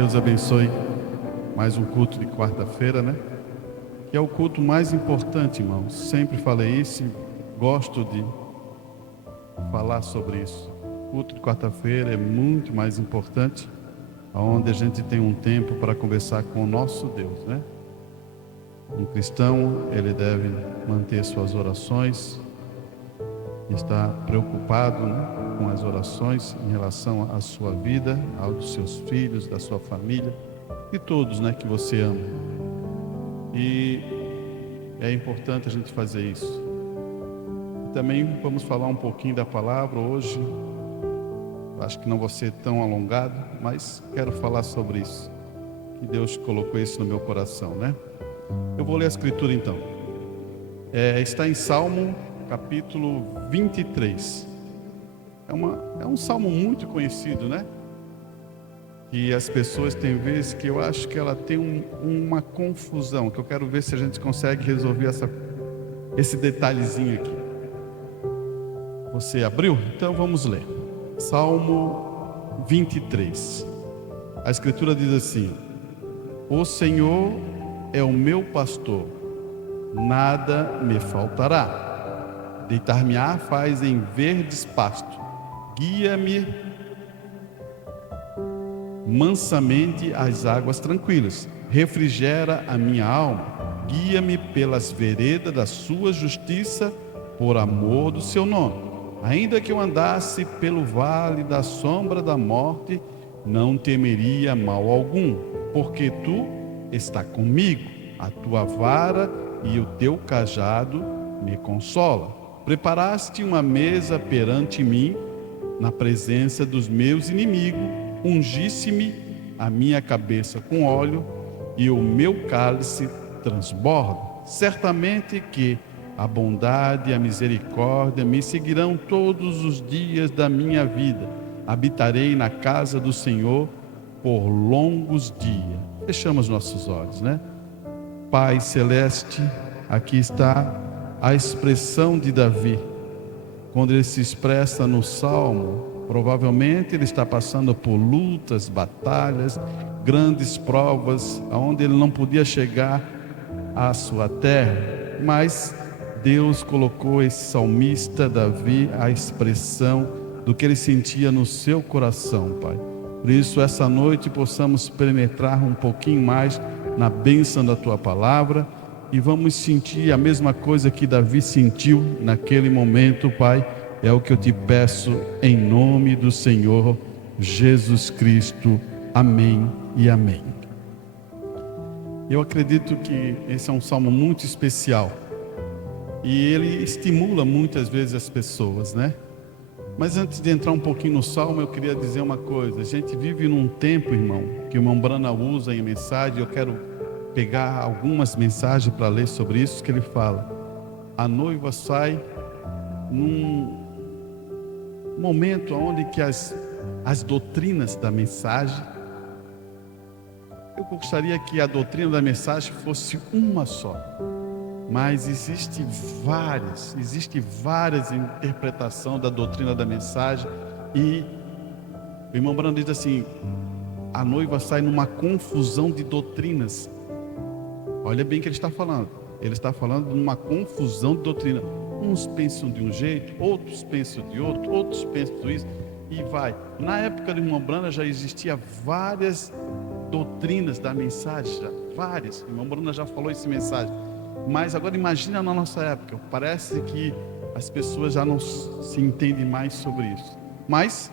Deus abençoe mais um culto de quarta-feira, né? Que é o culto mais importante, irmãos. Sempre falei isso e gosto de falar sobre isso. O culto de quarta-feira é muito mais importante, onde a gente tem um tempo para conversar com o nosso Deus, né? Um cristão, ele deve manter suas orações, estar preocupado, né, com as orações em relação à sua vida, aos seus filhos, da sua família, e todos, né, que você ama. E é importante a gente fazer isso. E também vamos falar um pouquinho da palavra hoje. Acho que não vou ser tão alongado, mas quero falar sobre isso. Que Deus colocou isso no meu coração, né? Eu vou ler a escritura então. Está em Salmo capítulo 23. É um salmo muito conhecido, né? E as pessoas têm vezes que eu acho que ela tem uma confusão, que eu quero ver se a gente consegue resolver esse detalhezinho aqui. Você abriu? Então vamos ler. Salmo 23. A escritura diz assim: O Senhor é o meu pastor, nada me faltará. Deitar-me-á faz em verdes pastos, guia-me mansamente às águas tranquilas, refrigera a minha alma, guia-me pelas veredas da sua justiça, por amor do seu nome. Ainda que eu andasse pelo vale da sombra da morte, não temeria mal algum, porque tu está comigo, a tua vara e o teu cajado me consola. Preparaste uma mesa perante mim, na presença dos meus inimigos, ungisse-me a minha cabeça com óleo, e o meu cálice transborda. Certamente que a bondade e a misericórdia me seguirão todos os dias da minha vida. Habitarei na casa do Senhor por longos dias. Fechamos nossos olhos, né? Pai Celeste, aqui está a expressão de Davi. Quando ele se expressa no Salmo, provavelmente ele está passando por lutas, batalhas, grandes provas, onde ele não podia chegar à sua terra, mas Deus colocou esse salmista Davi a expressão do que ele sentia no seu coração, Pai. Por isso, essa noite possamos penetrar um pouquinho mais na bênção da Tua palavra e vamos sentir a mesma coisa que Davi sentiu naquele momento, Pai. É o que eu te peço em nome do Senhor Jesus Cristo. Amém e amém. Eu acredito que esse é um salmo muito especial e ele estimula muitas vezes as pessoas, né? Mas antes de entrar um pouquinho no salmo, eu queria dizer uma coisa. A gente vive num tempo, irmão, que o irmão Brana usa em mensagem. Eu quero pegar algumas mensagens para ler sobre isso, que ele fala: a noiva sai num momento onde que as doutrinas da mensagem, eu gostaria que a doutrina da mensagem fosse uma só, mas existe várias interpretações da doutrina da mensagem. E o irmão Brando diz assim: a noiva sai numa confusão de doutrinas. Olha bem o que ele está falando. Ele está falando de uma confusão de doutrina. Uns pensam de um jeito, outros pensam de outro, outros pensam isso, e vai. Na época do irmão Brana já existia várias doutrinas da mensagem, várias. O irmão Brana já falou essa mensagem. Mas agora imagina na nossa época, parece que as pessoas já não se entendem mais sobre isso. Mas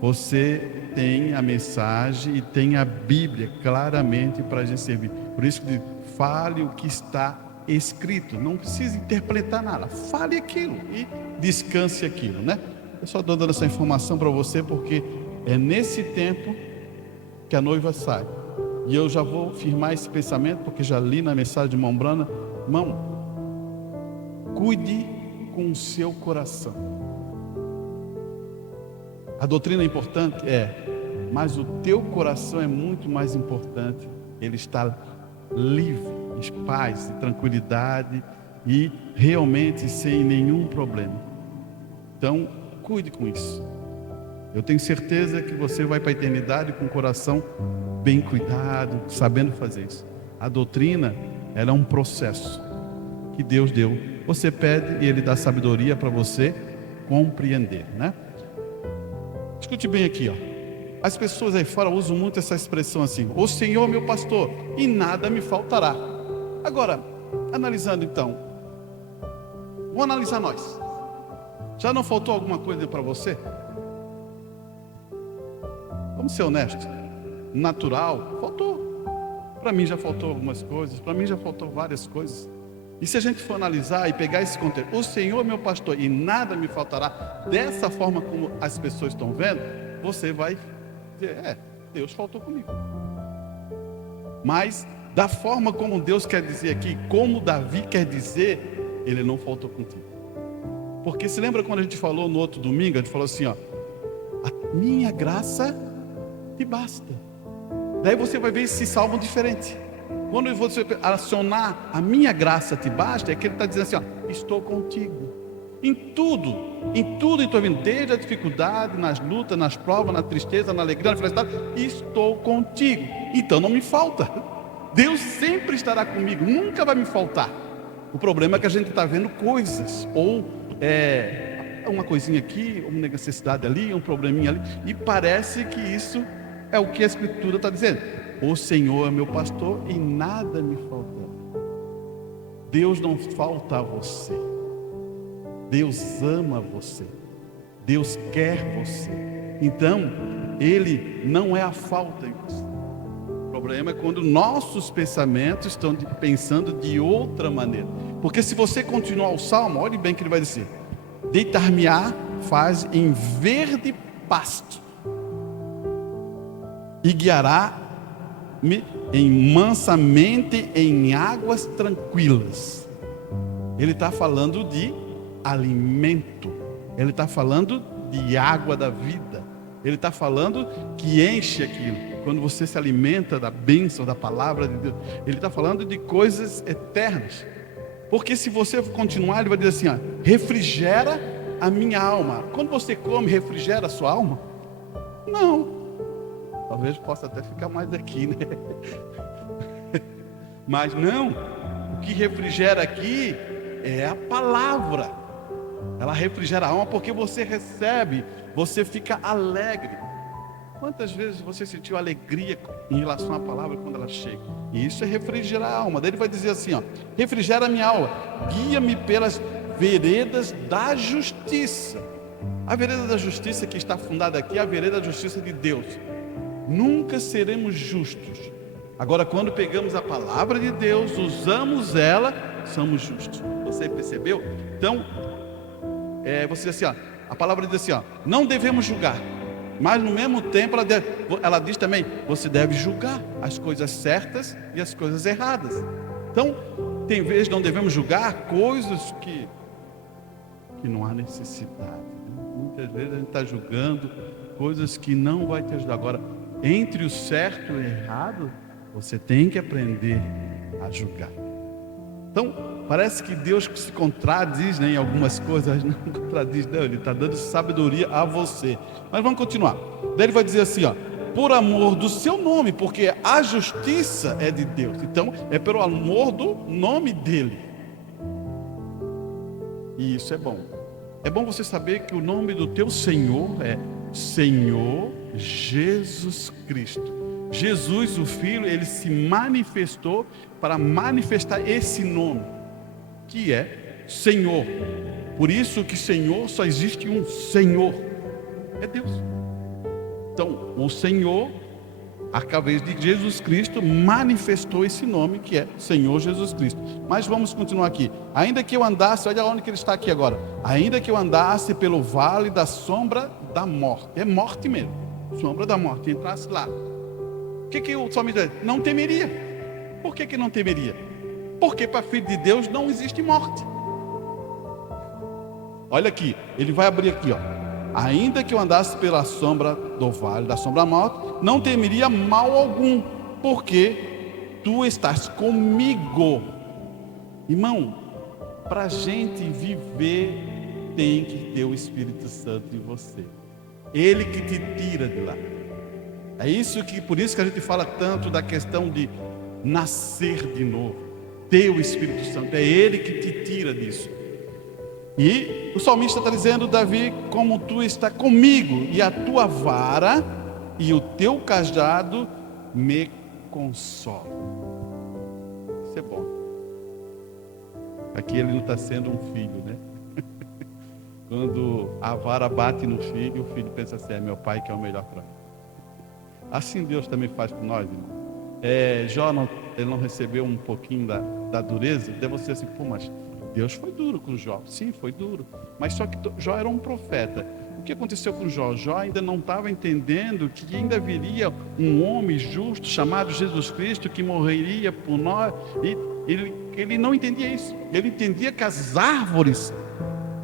você tem a mensagem e tem a Bíblia claramente para a gente servir. Por isso que fale o que está escrito, não precisa interpretar nada, fale aquilo e descanse aquilo, né? Eu só estou dando essa informação para você porque é nesse tempo que a noiva sai. E eu já vou firmar esse pensamento, porque já li na mensagem de irmão Brana. Irmão, cuide com o seu coração. A doutrina é importante? Mas o teu coração é muito mais importante. Ele está livre, em paz, em tranquilidade e realmente sem nenhum problema. Então, cuide com isso. Eu tenho certeza que você vai para a eternidade com o coração bem cuidado, sabendo fazer isso. A doutrina, ela é um processo que Deus deu. Você pede e Ele dá sabedoria para você compreender, né? Escute bem aqui, ó. As pessoas aí fora usam muito essa expressão assim: o Senhor é meu pastor e nada me faltará. Agora, analisando então, vamos analisar nós. Já não faltou alguma coisa para você? Vamos ser honestos. Natural, faltou. Para mim já faltou algumas coisas, para mim já faltou várias coisas. E se a gente for analisar e pegar esse contexto, o Senhor é meu pastor e nada me faltará, dessa forma como as pessoas estão vendo, você vai dizer, Deus faltou comigo. Mas da forma como Deus quer dizer aqui, como Davi quer dizer, Ele não faltou contigo. Porque se lembra quando a gente falou no outro domingo, a gente falou assim, ó, a minha graça te basta. Daí você vai ver esse salmo diferente. Quando você acionar a minha graça te basta, é que ele está dizendo assim, ó, estou contigo. Em tudo em tua vida, desde a dificuldade, nas lutas, nas provas, na tristeza, na alegria, na felicidade, estou contigo. Então não me falta. Deus sempre estará comigo, nunca vai me faltar. O problema é que a gente está vendo coisas, ou uma coisinha aqui, uma necessidade ali, um probleminha ali, e parece que isso é o que a Escritura está dizendo. O Senhor é meu pastor e nada me faltará. Deus não falta a você. Deus ama você. Deus quer você. Então, Ele não é a falta em você. O problema é quando nossos pensamentos estão pensando de outra maneira. Porque se você continuar o salmo, olhe bem o que ele vai dizer: deitar-me-á faz em verde pasto, e guiará-me mansamente em águas tranquilas. Ele está falando de alimento, ele está falando de água da vida, ele está falando que enche aquilo. Quando você se alimenta da bênção, da palavra de Deus, ele está falando de coisas eternas. Porque se você continuar, ele vai dizer assim, ó, refrigera a minha alma. Quando você come, refrigera a sua alma? Não. Talvez possa até ficar mais aqui, né? Mas não, o que refrigera aqui é a palavra. Ela refrigera a alma porque você recebe, você fica alegre. Quantas vezes você sentiu alegria em relação à palavra quando ela chega? E isso é refrigerar a alma. Daí ele vai dizer assim, ó, refrigera a minha alma, guia-me pelas veredas da justiça. A vereda da justiça que está fundada aqui é a vereda da justiça de Deus. Nunca seremos justos. Agora, quando pegamos a palavra de Deus, usamos ela, somos justos. Você percebeu? Então, você diz assim, ó, a palavra diz assim, ó, não devemos julgar. Mas no mesmo tempo ela diz também, você deve julgar as coisas certas e as coisas erradas. Então, tem vezes não devemos julgar coisas que não há necessidade. Muitas vezes a gente está julgando coisas que não vai te ajudar. Agora, entre o certo e o errado, você tem que aprender a julgar. Então, parece que Deus se contradiz, né, em algumas coisas. Não contradiz, não, Ele está dando sabedoria a você. Mas vamos continuar. Daí ele vai dizer assim, ó, por amor do seu nome, porque a justiça é de Deus. Então, é pelo amor do nome dEle. E isso é bom. É bom você saber que o nome do teu Senhor é Senhor Jesus Cristo. Jesus, o Filho, Ele se manifestou para manifestar esse nome, que é Senhor. Por isso que Senhor, só existe um Senhor, é Deus. Então, o Senhor, através de Jesus Cristo, manifestou esse nome que é Senhor Jesus Cristo. Mas vamos continuar aqui. Ainda que eu andasse, olha onde que ele está aqui agora. Ainda que eu andasse pelo vale da sombra da morte, é morte mesmo, sombra da morte, entrasse lá, o que o salmista diz? Não temeria. Por que não temeria? Porque para filho de Deus não existe morte. Olha aqui, ele vai abrir aqui, ó. Ainda que eu andasse pela sombra do vale da sombra da morte, não temeria mal algum, porque tu estás comigo. Irmão, para a gente viver, tem que ter o Espírito Santo em você. Ele que te tira de lá. Por isso que a gente fala tanto da questão de nascer de novo, ter o Espírito Santo. É Ele que te tira disso. E o salmista está dizendo: Davi, como tu está comigo, e a tua vara e o teu cajado me consolam. Isso é bom. Aqui ele não está sendo um filho, né? Quando a vara bate no filho, o filho pensa assim: é meu pai que é o melhor para mim. Assim Deus também faz com nós, irmão. Jó, ele não recebeu um pouquinho da dureza. Deve você assim: pô, mas Deus foi duro com Jó. Sim, foi duro. Mas só que Jó era um profeta. O que aconteceu com Jó? Jó ainda não estava entendendo que ainda viria um homem justo chamado Jesus Cristo, que morreria por nós. E ele não entendia isso. Ele entendia que as árvores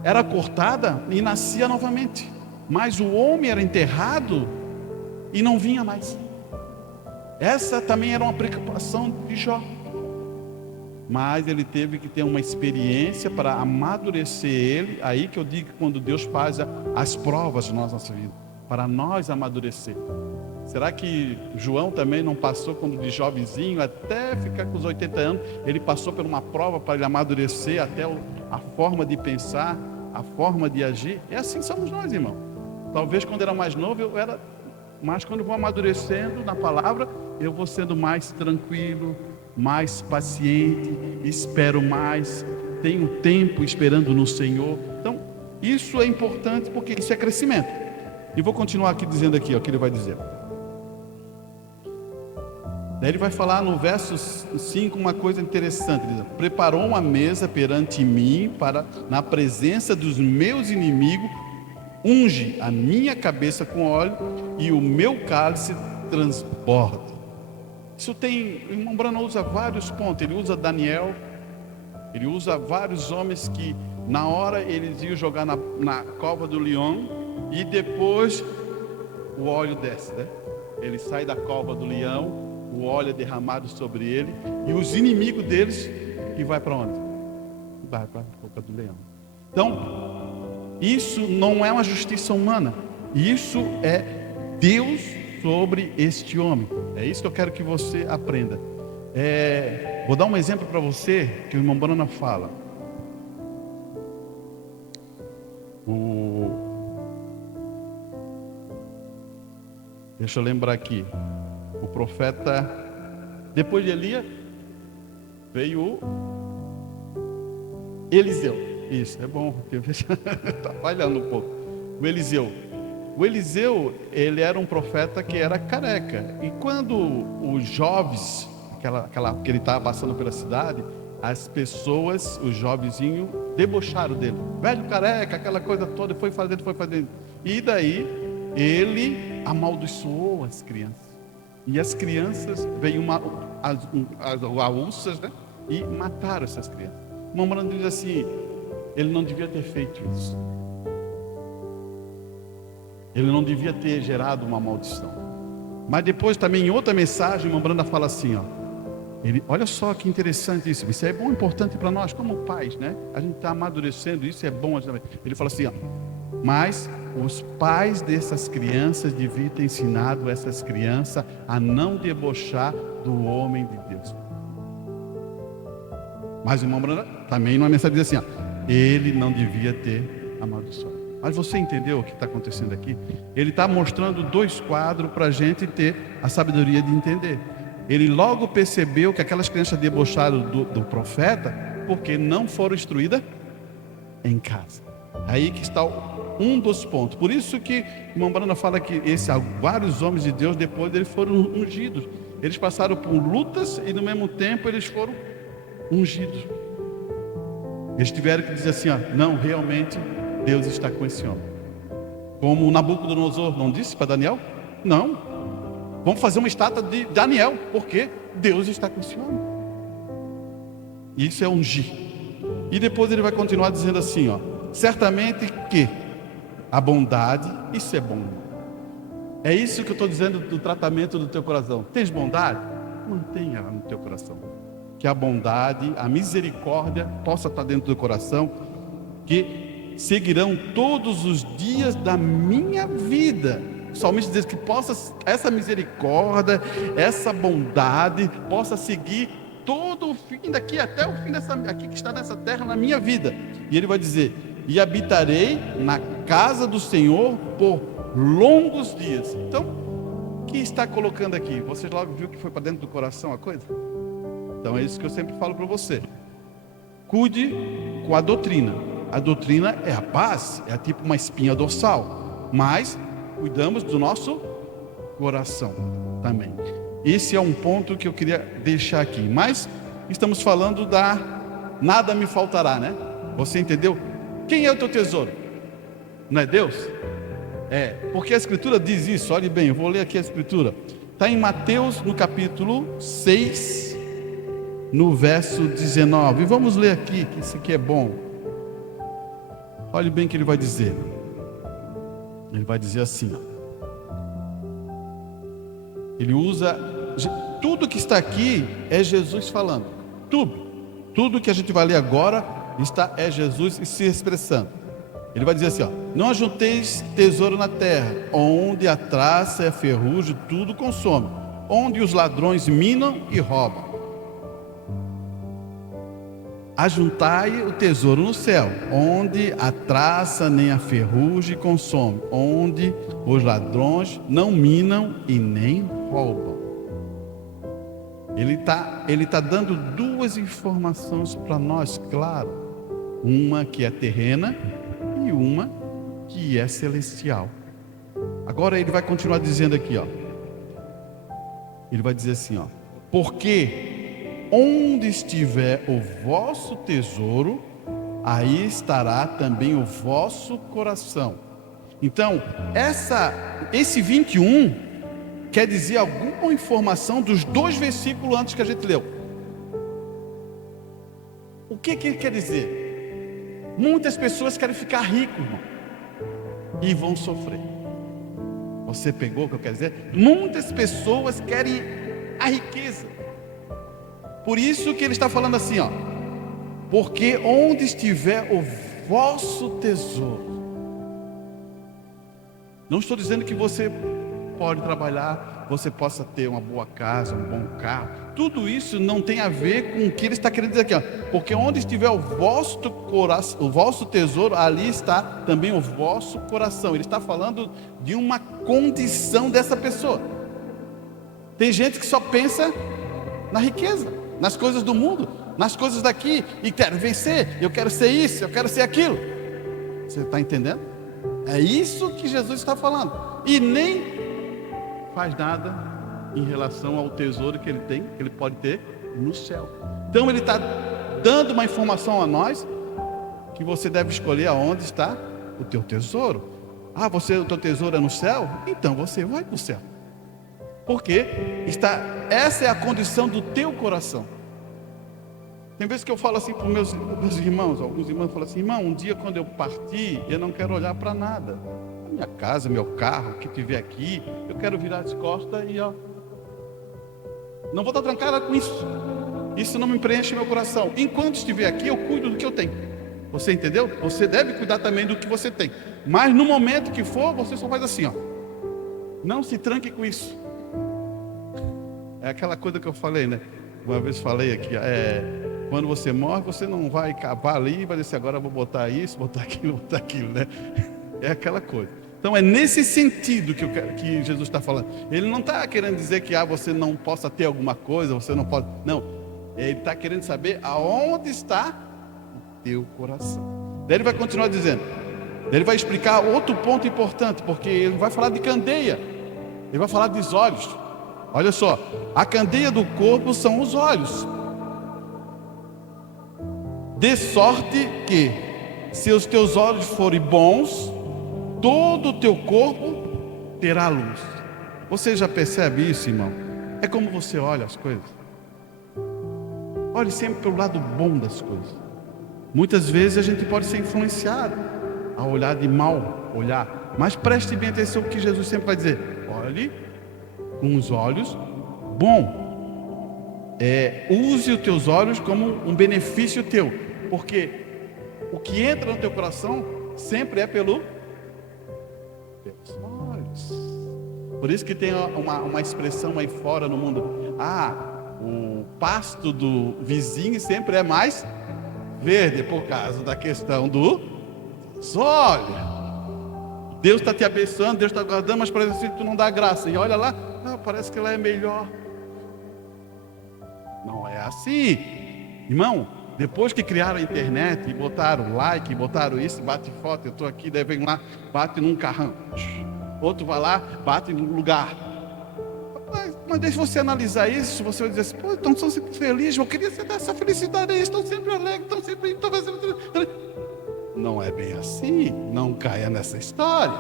eram cortadas e nascia novamente. Mas o homem era enterrado e não vinha mais. Essa também era uma preocupação de Jó. Mas ele teve que ter uma experiência para amadurecer ele. Aí que eu digo que quando Deus faz as provas na nossa vida, para nós amadurecer. Será que João também não passou, quando de jovenzinho até ficar com os 80 anos, ele passou por uma prova para ele amadurecer até a forma de pensar, a forma de agir? É assim somos nós, irmão. Talvez quando era mais novo eu era, mas quando eu vou amadurecendo na palavra, eu vou sendo mais tranquilo, mais paciente, espero mais, tenho tempo esperando no Senhor. Então, isso é importante, porque isso é crescimento. E vou continuar aqui dizendo aqui, o que ele vai dizer. Daí ele vai falar no verso 5 uma coisa interessante. Ele diz: preparou uma mesa perante mim, na presença dos meus inimigos, unge a minha cabeça com óleo e o meu cálice transborda. Isso tem, o irmão Branham usa vários pontos. Ele usa Daniel, ele usa vários homens que na hora eles iam jogar na cova do leão, e depois o óleo desce, né? Ele sai da cova do leão, o óleo é derramado sobre ele, e os inimigos deles, que vai para onde? Vai para a boca do leão. Então, isso não é uma justiça humana, isso é Deus sobre este homem. É isso que eu quero que você aprenda. Vou dar um exemplo para você, que o irmão Branham fala. Deixa eu lembrar aqui. O profeta, depois de Elias, veio o Eliseu. Isso, é bom, está falhando um pouco. O Eliseu, ele era um profeta que era careca. E quando os jovens, que ele estava passando pela cidade, as pessoas, os jovenzinhos, debocharam dele. Velho careca, aquela coisa toda, foi fazendo. E daí, ele amaldiçoou as crianças. E as crianças, veio as ursas, né? E mataram essas crianças. O irmão Branham diz assim: ele não devia ter feito isso. Ele não devia ter gerado uma maldição. Mas depois também, em outra mensagem, o irmão Branham fala assim, olha só que interessante isso. Isso é bom, importante para nós como pais, né? A gente está amadurecendo, isso é bom. Ele fala assim, mas os pais dessas crianças deviam ter ensinado essas crianças a não debochar do homem de Deus. Mas o irmão Branham também numa mensagem diz assim, ele não devia ter amaldiçoado. Mas você entendeu o que está acontecendo aqui? Ele está mostrando dois quadros para a gente ter a sabedoria de entender. Ele logo percebeu que aquelas crianças debocharam do profeta porque não foram instruídas em casa. Aí que está um dos pontos. Por isso que o irmão Branham fala que vários homens de Deus, depois eles foram ungidos. Eles passaram por lutas e no mesmo tempo eles foram ungidos. Eles tiveram que dizer assim, não, realmente Deus está com esse homem. Como o Nabucodonosor não disse para Daniel? Não, vamos fazer uma estátua de Daniel, porque Deus está com esse homem. Isso é ungir. E depois ele vai continuar dizendo assim, certamente que a bondade, isso é bom. É isso que eu estou dizendo do tratamento do teu coração. Tens bondade? Mantenha ela no teu coração. Que a bondade, a misericórdia possa estar dentro do coração, que seguirão todos os dias da minha vida. O salmista diz que possa essa misericórdia, essa bondade, possa seguir todo o fim daqui, até o fim dessa, aqui que está nessa terra, na minha vida. E ele vai dizer: e habitarei na casa do Senhor por longos dias. Então, o que está colocando aqui? Você logo viu que foi para dentro do coração a coisa? Então é isso que eu sempre falo para você. Cuide com a doutrina. A doutrina é a paz, é tipo uma espinha dorsal, mas cuidamos do nosso coração também. Esse é um ponto que eu queria deixar aqui. Mas estamos falando da nada me faltará, né? Você entendeu? Quem é o teu tesouro? Não é Deus? É, porque a Escritura diz isso. Olhe bem, eu vou ler aqui a Escritura. Está em Mateus, no capítulo 6, no verso 19. Vamos ler aqui, que isso aqui é bom. Olhe bem o que ele vai dizer. Ele vai dizer assim, ó. Ele usa, tudo que está aqui é Jesus falando. Tudo que a gente vai ler agora é Jesus se expressando. Ele vai dizer assim, ó: não ajunteis tesouro na terra, onde a traça e a ferrugem tudo consome, onde os ladrões minam e roubam. Ajuntai o tesouro no céu, onde a traça nem a ferrugem consome, onde os ladrões não minam e nem roubam. Ele tá dando duas informações para nós, claro. Uma que é terrena e uma que é celestial. Agora ele vai continuar dizendo aqui, ó. Ele vai dizer assim, ó: porque onde estiver o vosso tesouro, aí estará também o vosso coração. Então, esse 21 quer dizer alguma informação dos dois versículos antes que a gente leu. O que ele quer dizer? Muitas pessoas querem ficar ricos, irmão, e vão sofrer. Você pegou o que eu quero dizer? Muitas pessoas querem a riqueza. Por isso que ele está falando assim, ó: porque onde estiver o vosso tesouro. Não estou dizendo que você pode trabalhar, você possa ter uma boa casa, um bom carro. Tudo isso não tem a ver com o que ele está querendo dizer aqui, ó. Porque onde estiver o vosso coração, o vosso tesouro, ali está também o vosso coração. Ele está falando de uma condição dessa pessoa. Tem gente que só pensa na riqueza, nas coisas do mundo, nas coisas daqui, e quero vencer, eu quero ser isso, eu quero ser aquilo. Você está entendendo? É isso que Jesus está falando. E nem faz nada em relação ao tesouro que ele tem, que ele pode ter no céu. Então ele está dando uma informação a nós, que você deve escolher aonde está o teu tesouro. O teu tesouro é no céu? Então você vai para o céu. Porque essa é a condição do teu coração. Tem vezes que eu falo assim para os meus irmãos, alguns irmãos falam assim: irmão, um dia quando eu partir, eu não quero olhar para nada. A minha casa, meu carro, o que tiver aqui, eu quero virar as costas e ó, não vou estar trancada com isso. Isso não me preenche meu coração. Enquanto estiver aqui, eu cuido do que eu tenho. Você entendeu? Você deve cuidar também do que você tem. Mas no momento que for, você só faz assim, ó. Não se tranque com isso. É aquela coisa que eu falei, né? Uma vez falei aqui, quando você morre, você não vai cavar ali e vai dizer: agora eu vou botar isso, botar aquilo, né? É aquela coisa. Então é nesse sentido que Jesus está falando. Ele não está querendo dizer que você não possa ter alguma coisa, você não pode. Não. Ele está querendo saber aonde está o teu coração. Daí ele vai continuar dizendo. Ele vai explicar outro ponto importante, porque ele vai falar de candeia. Ele vai falar dos olhos. Olha só, a candeia do corpo são os olhos. De sorte que, se os teus olhos forem bons, todo o teu corpo terá luz. Você já percebe isso, irmão? É como você olha as coisas. Olhe sempre pelo lado bom das coisas. Muitas vezes a gente pode ser influenciado a olhar de mal olhar, mas preste bem atenção ao que Jesus sempre vai dizer: olhe com os olhos bom. Use os teus olhos como um benefício teu, porque o que entra no teu coração sempre é pelos olhos. Por isso que tem uma expressão aí fora no mundo: o pasto do vizinho sempre é mais verde, por causa da questão dos olhos. Deus está te abençoando, Deus está guardando, mas parece que tu não dá graça. E olha lá, parece que ela é melhor. Não é assim, irmão. Depois que criaram a internet e botaram like, botaram isso, bate foto, eu estou aqui, daí vem lá, bate num carrão. Outro vai lá, bate num lugar. Mas deixa você analisar isso, você vai dizer assim: pô, então são sempre felizes, eu queria dar essa felicidade a eles, estão sempre alegres, estão sempre... Não é bem assim, não caia nessa história.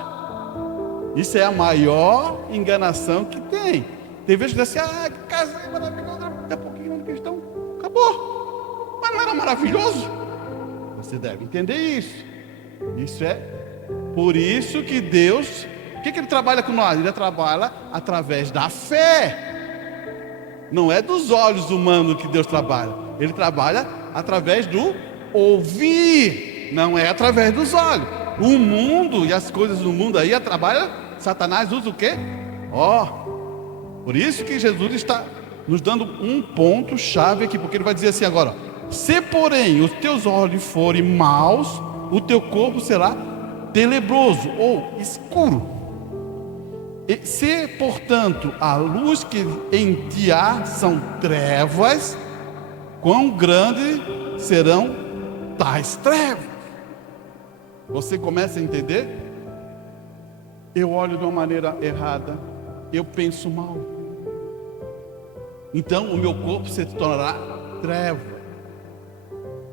Isso é a maior enganação que tem. Tem vezes que diz assim: que casa é maravilhosa, daqui a pouquinho na questão, acabou. Mas não era maravilhoso? Você deve entender isso. Isso é por isso que Deus, o que Ele trabalha com nós? Ele trabalha através da fé. Não é dos olhos humanos que Deus trabalha. Ele trabalha através do ouvir. Não é através dos olhos. O mundo e as coisas do mundo aí trabalha. Satanás usa o quê? Por isso que Jesus está nos dando um ponto chave aqui, porque ele vai dizer assim agora: se porém os teus olhos forem maus, o teu corpo será tenebroso ou escuro. E se portanto a luz que em ti há são trevas, quão grandes serão tais trevas? Você começa a entender? Eu olho de uma maneira errada, eu penso mal, então o meu corpo se tornará treva.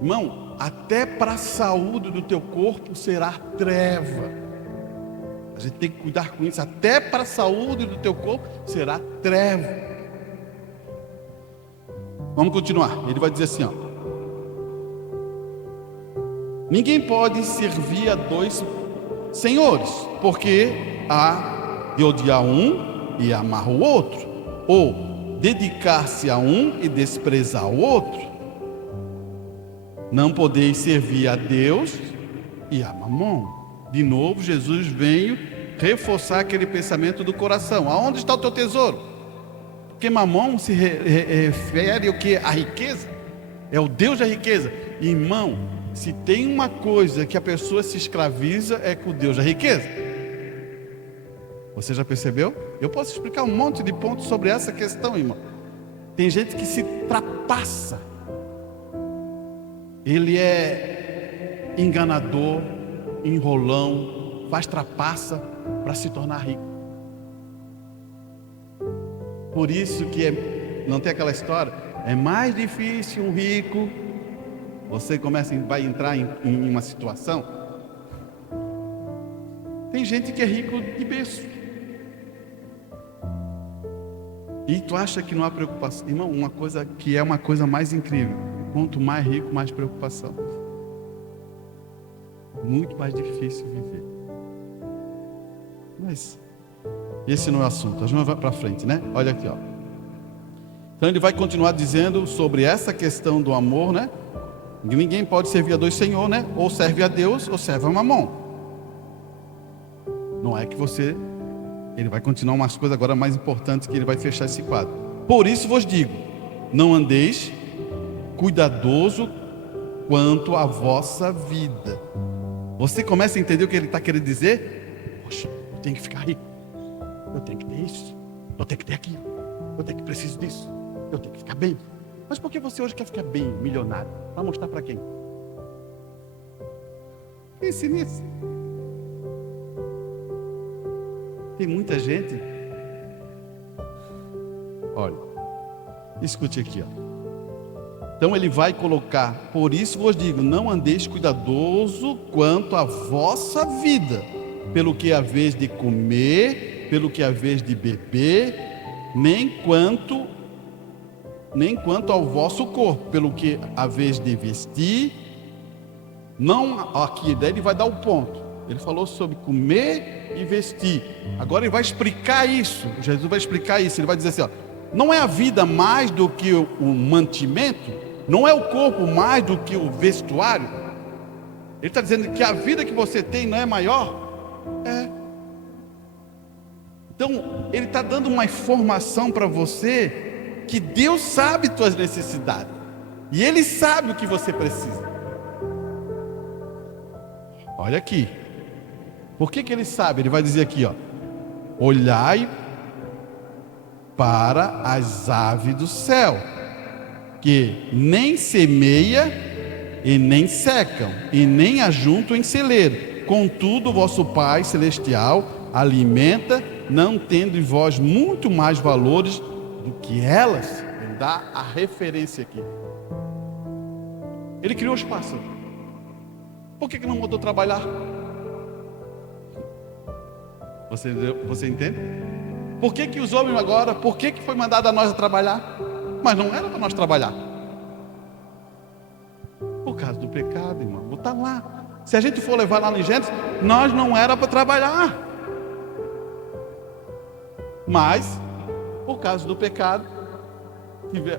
Irmão, até para a saúde do teu corpo será treva. A gente tem que cuidar com isso. Até para a saúde do teu corpo será treva. Vamos continuar. Ele vai dizer assim, ninguém pode servir a dois senhores, porque há de odiar um e amar o outro, ou dedicar-se a um e desprezar o outro. Não podeis servir a Deus e a Mamon. De novo, Jesus veio reforçar aquele pensamento do coração. Aonde está o teu tesouro? Porque Mamon se refere ao que? A riqueza. É o Deus da riqueza. Irmão, se tem uma coisa que a pessoa se escraviza, é com o Deus da riqueza. Você já percebeu? Eu posso explicar um monte de pontos sobre essa questão, irmão. Tem gente que se trapassa. Ele é enganador, enrolão, faz trapaça para se tornar rico. Por isso que não tem aquela história, é mais difícil um rico. Você vai entrar em uma situação. Tem gente que é rico de berço. E tu acha que não há preocupação? Irmão, uma coisa que é uma coisa mais incrível. Quanto mais rico, mais preocupação. Muito mais difícil viver. Mas esse não é o assunto. A gente vai para frente, né? Olha aqui, Então ele vai continuar dizendo sobre essa questão do amor, né? Ninguém pode servir a dois senhores, né? Ou serve a Deus ou serve a Mamon. Não é que você... Ele vai continuar umas coisas agora mais importantes, que ele vai fechar esse quadro. Por isso vos digo, não andeis cuidadoso quanto à vossa vida. Você começa a entender o que ele está querendo dizer? Poxa, eu tenho que ficar rico, eu tenho que ter isso, eu tenho que ter aquilo, eu tenho que preciso disso, eu tenho que ficar bem. Mas por que você hoje quer ficar bem, milionário? Para mostrar para quem? Pense nisso. Tem muita gente. Olha, escute aqui, Então ele vai colocar: por isso vos digo, não andeis cuidadoso quanto à vossa vida, pelo que haveis de comer, pelo que haveis de beber, nem quanto ao vosso corpo, pelo que haveis de vestir. Não, aqui, daí ele vai dar o ponto. Ele falou sobre comer e vestir. Agora ele vai explicar isso. Jesus vai explicar isso. Ele vai dizer assim, não é a vida mais do que o mantimento? Não é o corpo mais do que o vestuário? Ele está dizendo que a vida que você tem não é maior? É. Então, ele está dando uma informação para você que Deus sabe tuas necessidades. E Ele sabe o que você precisa. Olha aqui. Por que Ele sabe? Ele vai dizer aqui, ó: olhai para as aves do céu, que nem semeia e nem secam, e nem ajuntam em celeiro. Contudo, vosso Pai Celestial alimenta, não tendo em vós muito mais valores do que elas. Ele dá a referência aqui. Ele criou os pássaros. Por que não mandou trabalhar? Você entende? Por que os homens agora, por que foi mandado a nós a trabalhar? Mas não era para nós trabalhar. Por causa do pecado, irmão. Botar lá. Se a gente for levar lá no Gênesis, nós não era para trabalhar. Mas, por causa do pecado,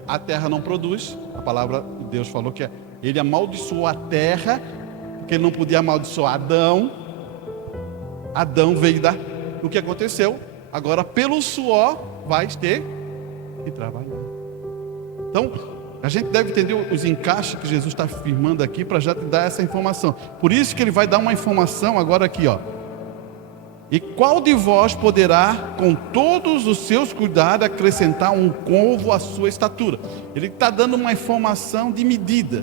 a terra não produz. A palavra de Deus falou que Ele amaldiçoou a terra, porque Ele não podia amaldiçoar Adão. Adão veio do que aconteceu. Agora, pelo suor, vai ter que trabalhar. Então, a gente deve entender os encaixes que Jesus está afirmando aqui, para já te dar essa informação. Por isso que Ele vai dar uma informação agora aqui, ó. E qual de vós poderá, com todos os seus cuidados, acrescentar um côvado à sua estatura? Ele está dando uma informação de medida.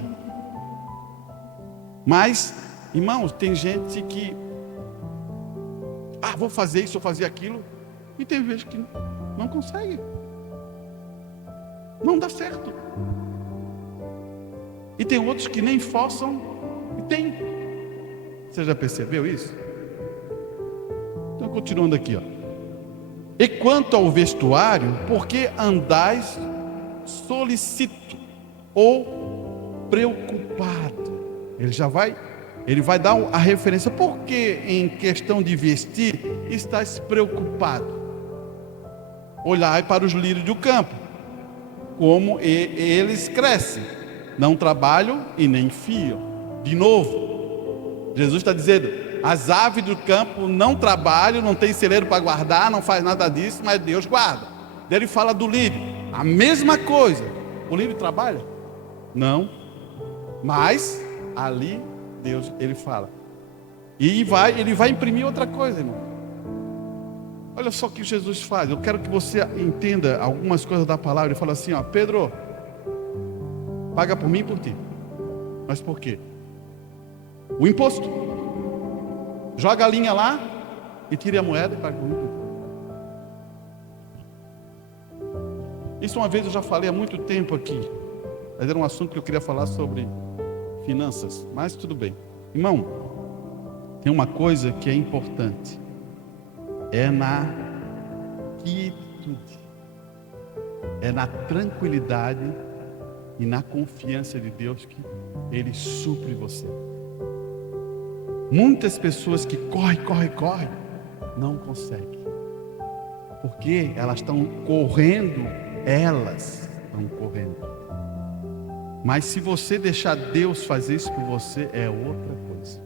Mas, irmãos, tem gente que vou fazer isso, vou fazer aquilo, e tem vezes que não consegue, não dá certo. E tem outros que nem forçam e tem. Você já percebeu isso? Então, continuando aqui, ó. E quanto ao vestuário, por que andais solicito ou preocupado? Ele vai dar a referência. Por que em questão de vestir estás preocupado? Olhai para os lírios do campo, como eles crescem, não trabalham e nem fiam. De novo, Jesus está dizendo: as aves do campo não trabalham, não tem celeiro para guardar, não faz nada disso, mas Deus guarda. Daí ele fala do lírio, a mesma coisa. O lírio trabalha? Não. Mas ali Deus, ele fala. E ele vai imprimir outra coisa, irmão. Olha só o que Jesus faz. Eu quero que você entenda algumas coisas da palavra. Ele fala assim, ó: Pedro, paga por mim e por ti. Mas por quê? O imposto. Joga a linha lá e tire a moeda e paga por mim. Isso uma vez eu já falei há muito tempo aqui, mas era um assunto que eu queria falar sobre finanças, mas tudo bem. Irmão, tem uma coisa que é importante, é na quietude, é na tranquilidade e na confiança de Deus que Ele supre você. Muitas pessoas que correm, não conseguem, porque elas estão correndo, mas se você deixar Deus fazer isso por você, é outra coisa.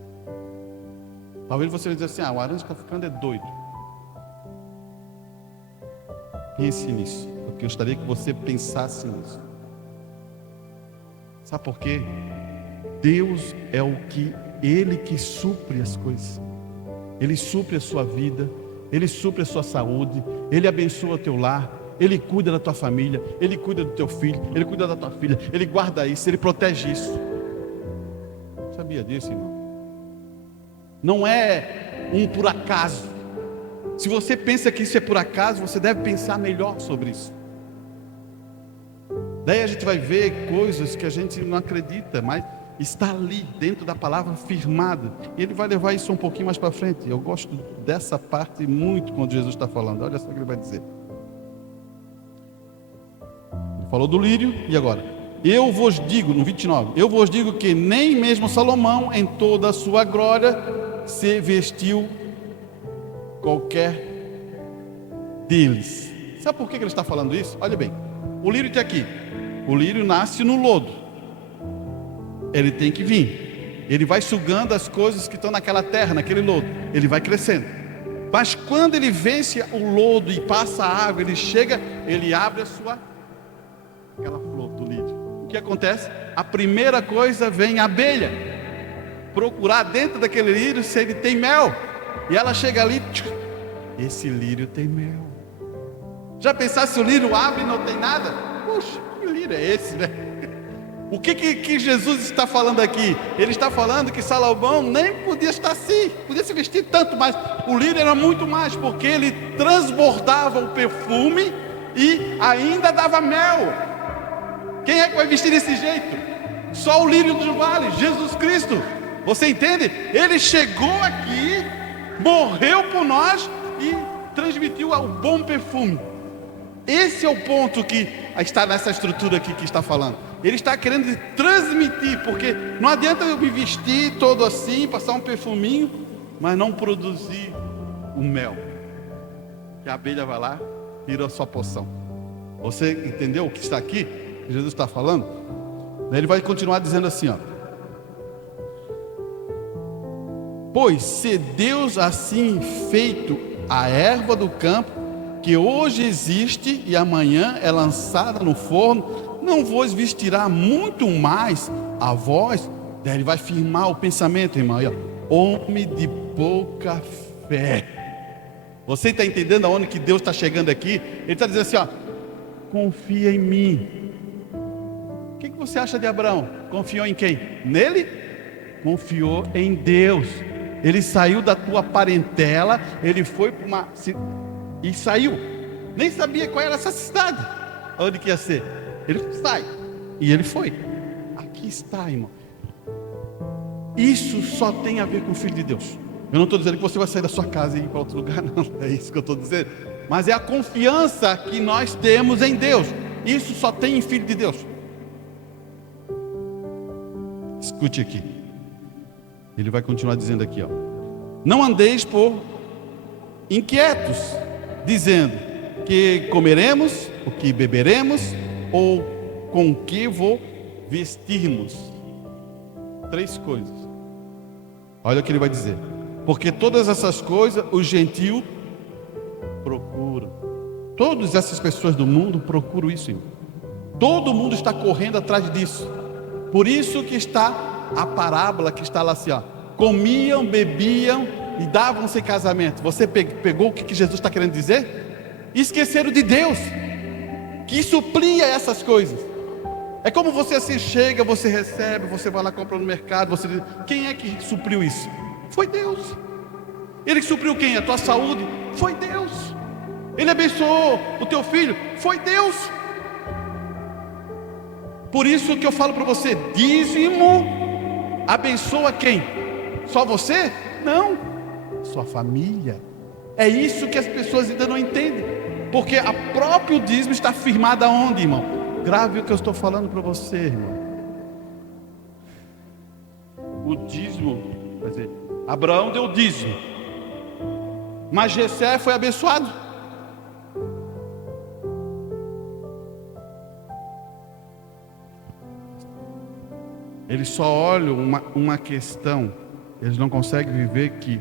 Talvez você diga assim: o Aranjo está ficando doido. Pense nisso, porque eu gostaria que você pensasse nisso. Sabe por quê? Deus é Ele que supre as coisas. Ele supre a sua vida, Ele supre a sua saúde, Ele abençoa o teu lar, Ele cuida da tua família, Ele cuida do teu filho, Ele cuida da tua filha, Ele guarda isso, Ele protege isso. Sabia disso, irmão? Não é um por acaso. Se você pensa que isso é por acaso, você deve pensar melhor sobre isso. Daí a gente vai ver coisas que a gente não acredita, mas está ali dentro da palavra firmada. E ele vai levar isso um pouquinho mais para frente. Eu gosto dessa parte muito quando Jesus está falando. Olha só o que ele vai dizer. Ele falou do lírio, e agora? Eu vos digo, no 29, eu vos digo que nem mesmo Salomão, em toda a sua glória, se vestiu qualquer deles. Sabe por que ele está falando isso? Olha bem, o lírio está aqui. O lírio nasce no lodo. Ele tem que vir. ele vai sugando as coisas que estão naquela terra, naquele lodo, ele vai crescendo. Mas quando ele vence o lodo e passa a água, ele chega, ele abre aquela flor do lírio. O que acontece? A primeira coisa, vem a abelha procurar dentro daquele lírio se ele tem mel. E ela chega ali, esse lírio tem mel. Já pensasse se o lírio abre e não tem nada? Poxa, que lírio é esse, né? O que Jesus está falando aqui? Ele está falando que Salomão nem podia estar assim, podia se vestir tanto, mas o lírio era muito mais, porque ele transbordava o perfume e ainda dava mel. Quem é que vai vestir desse jeito? Só o lírio dos vales, Jesus Cristo. Você entende? Ele chegou aqui, morreu por nós e transmitiu o bom perfume. Esse é o ponto que está nessa estrutura aqui que está falando. Ele está querendo transmitir, porque não adianta eu me vestir todo assim, passar um perfuminho, mas não produzir o mel. Que a abelha vai lá, tira a sua poção. Você entendeu o que está aqui? Que Jesus está falando? Ele vai continuar dizendo assim, ó. Pois se Deus assim feito a erva do campo, que hoje existe e amanhã é lançada no forno, não vos vestirá muito mais a vós? Daí ele vai firmar o pensamento, irmão. Homem de pouca fé. Você está entendendo aonde que Deus está chegando aqui? Ele está dizendo assim, ó, confia em mim. O que você acha de Abraão? Confiou em quem? Nele? Confiou em Deus. Ele saiu da tua parentela, ele foi para uma... e saiu, nem sabia qual era essa cidade, onde que ia ser. Ele sai, e ele foi. Aqui está, irmão. Isso só tem a ver com o Filho de Deus. Eu não estou dizendo que você vai sair da sua casa e ir para outro lugar, não, é isso que eu estou dizendo. Mas é a confiança que nós temos em Deus. Isso só tem em Filho de Deus. Escute aqui. Ele vai continuar dizendo aqui, ó. Não andeis por inquietos, dizendo que comeremos, o que beberemos, ou com que vou vestirmos. 3 coisas. Olha o que ele vai dizer. Porque todas essas coisas os gentios procuram. Todas essas pessoas do mundo procuram isso, irmão. Todo mundo está correndo atrás disso. Por isso que está a parábola que está lá assim, ó. Comiam, bebiam e davam-se casamento. Você pegou o que Jesus está querendo dizer? Esqueceram de Deus, que suplia essas coisas. É como você assim chega, você recebe, você vai lá comprar no mercado, você diz, quem é que supriu isso? Foi Deus. Ele supriu quem? A tua saúde? Foi Deus. Ele abençoou o teu filho? Foi Deus. Por isso que eu falo para você, dízimo abençoa quem? Só você? Não, sua família. É isso que as pessoas ainda não entendem, porque a próprio dízimo está firmado aonde, irmão? Grave o que eu estou falando para você, irmão. O dízimo, quer dizer, Abraão deu dízimo, mas Jessé foi abençoado. Eles só olham uma questão, eles não conseguem viver que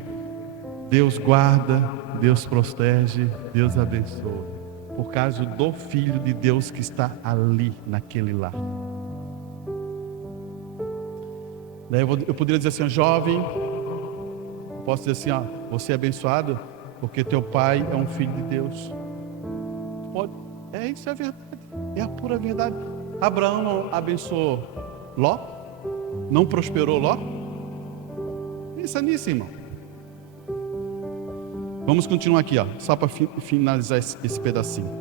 Deus guarda, Deus protege, Deus abençoa, por causa do Filho de Deus que está ali, naquele lar. Daí eu poderia dizer assim, jovem, posso dizer assim, ó, você é abençoado porque teu pai é um filho de Deus. Pode, isso é verdade, é a pura verdade. Abraão não abençoou Ló? Não prosperou Ló? Pensa nisso, irmão. Vamos continuar aqui, ó, só para finalizar esse pedacinho.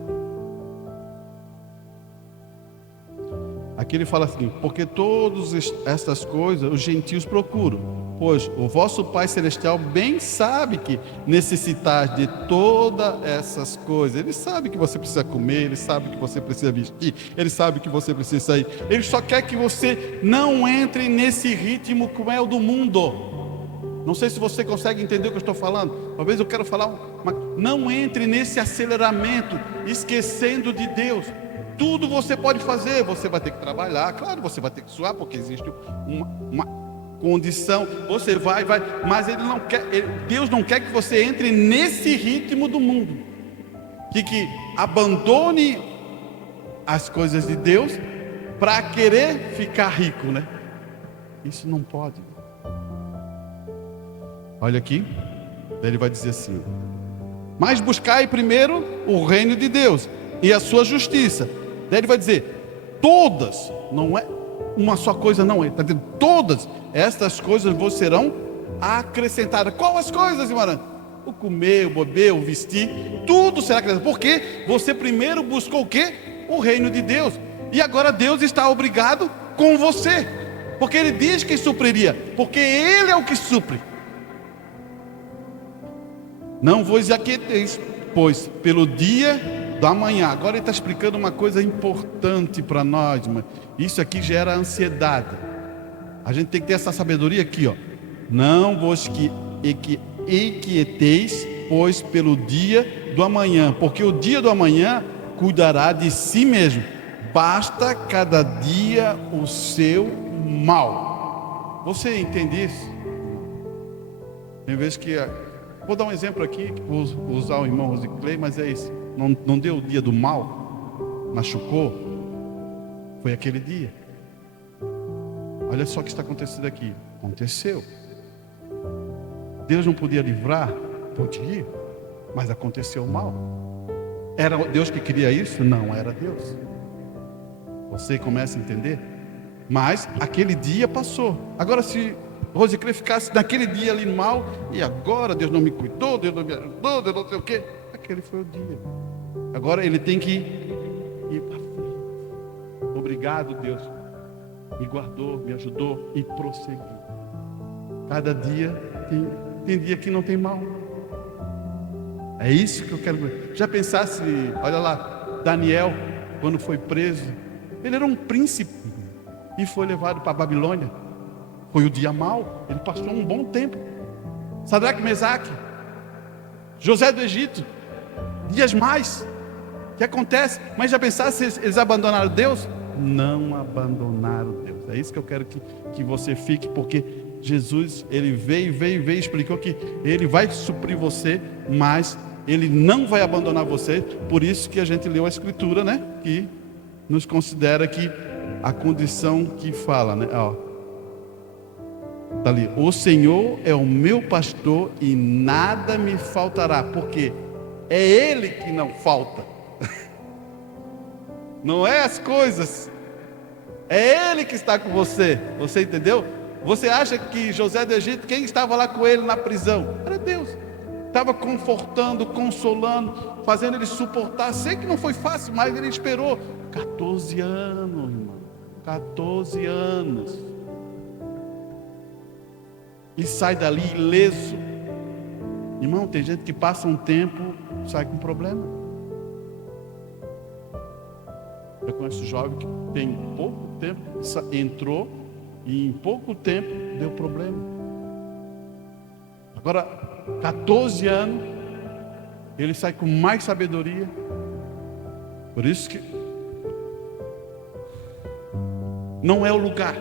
Aqui ele fala assim, porque todas estas coisas os gentios procuram, pois o vosso Pai Celestial bem sabe que necessitais de todas essas coisas. Ele sabe que você precisa comer, Ele sabe que você precisa vestir, Ele sabe que você precisa sair. Ele só quer que você não entre nesse ritmo cruel do mundo. Não sei se você consegue entender o que eu estou falando. Talvez eu quero falar, não entre nesse aceleramento, esquecendo de Deus. Tudo você pode fazer, você vai ter que trabalhar, claro, você vai ter que suar, porque existe condição, você vai, mas Ele não quer, Deus não quer que você entre nesse ritmo do mundo, que abandone as coisas de Deus para querer ficar rico, né? Isso não pode. Olha aqui, ele vai dizer assim: mas buscai primeiro o reino de Deus e a sua justiça. Daí ele vai dizer: todas, não é uma só coisa, não é, está dizendo todas estas coisas vos serão acrescentadas. Qual as coisas, irmã? O comer, o beber, o vestir, tudo será acrescentado. Porque você primeiro buscou o quê? O reino de Deus. E agora Deus está obrigado com você, porque Ele diz que supriria, porque Ele é o que supre. Não vos aquieteis, pois pelo dia da manhã. Agora ele está explicando uma coisa importante para nós, mas isso aqui gera ansiedade. A gente tem que ter essa sabedoria aqui, ó. Não vos inquieteis, pois pelo dia do amanhã, porque o dia do amanhã cuidará de si mesmo. Basta cada dia o seu mal. Você entende isso? Em vez que vou dar um exemplo aqui, vou usar o irmão Rosiclei, mas é isso. Não deu o dia do mal, machucou, foi aquele dia. Olha só o que está acontecendo aqui. Aconteceu. Deus não podia livrar? Podia, mas aconteceu mal. Era Deus que queria isso? Não era Deus. Você começa a entender? Mas aquele dia passou. Agora, se Rosiclei ficasse naquele dia ali mal, e agora Deus não me cuidou, Deus não me ajudou, Deus não sei o quê, aquele foi o dia. Agora ele tem que ir para frente. Obrigado, Deus, me guardou, me ajudou e prosseguiu. Cada dia tem dia que não tem mal. É isso que eu quero ver. Já pensasse, olha lá, Daniel, quando foi preso, ele era um príncipe e foi levado para a Babilônia. Foi o dia mau, ele passou um bom tempo. Sadraque, Mesaque, José do Egito, dias mais. O que acontece? Mas já pensasse, eles abandonaram Deus? Não abandonaram Deus. É isso que eu quero que você fique, porque Jesus, ele veio, explicou que ele vai suprir você, mas ele não vai abandonar você. Por isso que a gente leu a Escritura, né? Que nos considera que a condição que fala, né? Ó, tá ali: o Senhor é o meu pastor e nada me faltará, porque é Ele que não falta. Não é as coisas, é Ele que está com você. Você entendeu? Você acha que José do Egito, quem estava lá com ele na prisão? Era Deus. Estava confortando, consolando, fazendo ele suportar. Sei que não foi fácil, mas ele esperou 14 anos, irmão. 14 anos. E sai dali ileso. Irmão, tem gente que passa um tempo, sai com problema. Eu conheço um jovem que tem pouco tempo, entrou e em pouco tempo deu problema. Agora, 14 anos, ele sai com mais sabedoria. Por isso que não é o lugar.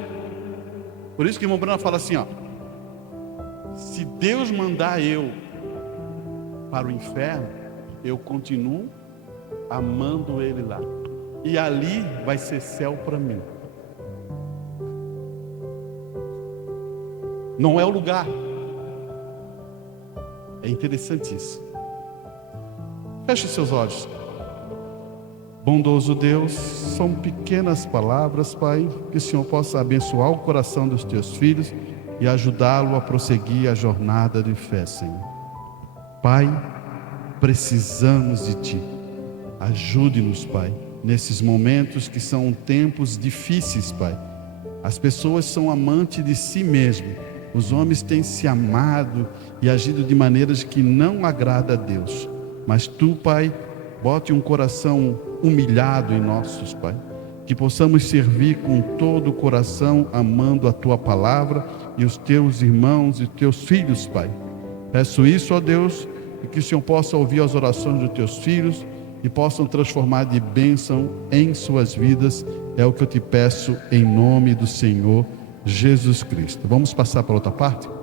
Por isso que o irmão Bruno fala assim, ó: se Deus mandar eu para o inferno, eu continuo amando Ele lá. E ali vai ser céu para mim. Não é o lugar. É interessante isso. Feche seus olhos. Bondoso Deus, são pequenas palavras, Pai, que o Senhor possa abençoar o coração dos teus filhos e ajudá-lo a prosseguir a jornada de fé, Senhor. Pai, precisamos de Ti. Ajude-nos, Pai, nesses momentos que são tempos difíceis, Pai. As pessoas são amantes de si mesmas. Os homens têm se amado e agido de maneiras que não agrada a Deus. Mas Tu, Pai, bote um coração humilhado em nossos, Pai. Que possamos servir com todo o coração, amando a Tua palavra e os Teus irmãos e Teus filhos, Pai. Peço isso, ó Deus, e que o Senhor possa ouvir as orações dos Teus filhos e possam transformar de bênção em suas vidas. É o que eu te peço em nome do Senhor Jesus Cristo. Vamos passar para outra parte?